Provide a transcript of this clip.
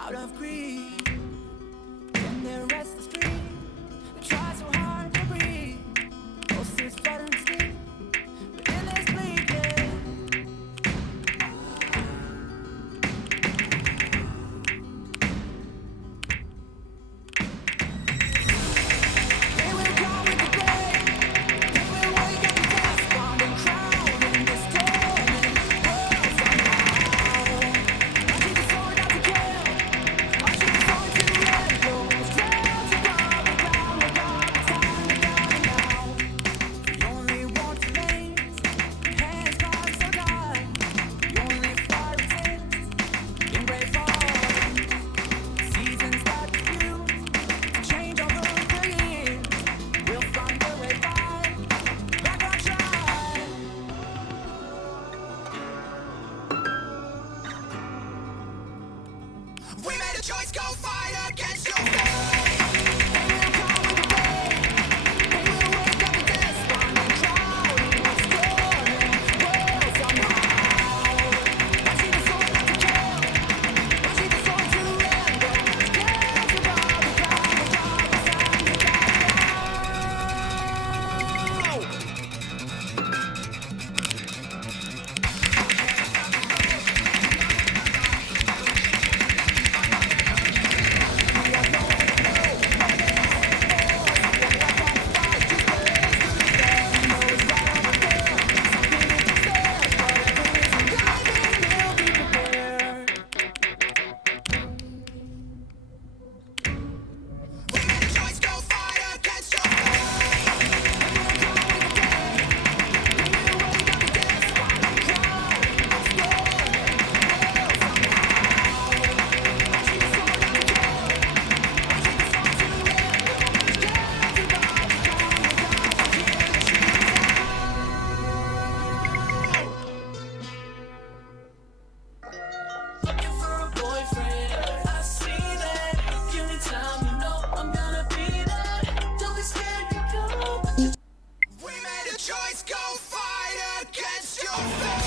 out of greed. When they're restless dream, they try so hard to breathe. Pulses fluttering steam within this bleeding. They will come with the day. They will wake up and dust, wandering, crowding this torment world somehow. I keep the sword not to kill. I shoot the sword to the end. Those clouds above the ground will come. It's time to die now. The only want remains. Hands gone so dry. The only fire exists in brave hearts. Seasons that refuse to change over the years. We'll find a way back on track. We made a choice, go fight again.